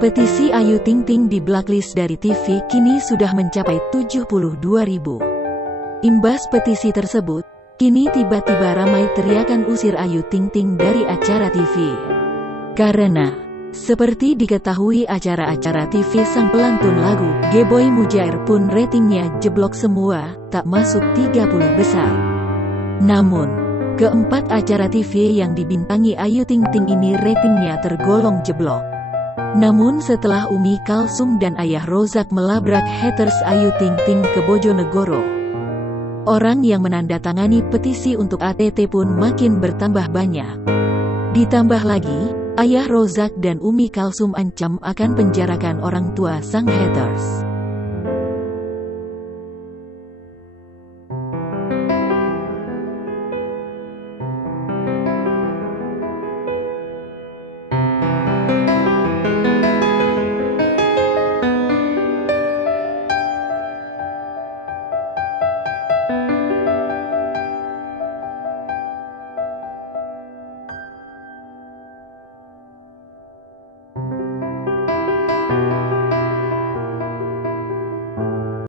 Petisi Ayu Ting Ting di blacklist dari TV kini sudah mencapai 72.000. Imbas petisi tersebut, kini tiba-tiba ramai teriakan usir Ayu Ting Ting dari acara TV. Karena, seperti diketahui acara-acara TV sang pelantun lagu, Gboy Mujair pun ratingnya jeblok semua, tak masuk 30 besar. Namun, keempat acara TV yang dibintangi Ayu Ting Ting ini ratingnya tergolong jeblok. Namun setelah Umi Kalsum dan Ayah Rozak melabrak haters Ayu Ting Ting ke Bojonegoro, orang yang menandatangani petisi untuk ATT pun makin bertambah banyak. Ditambah lagi, Ayah Rozak dan Umi Kalsum ancam akan penjarakan orang tua sang haters.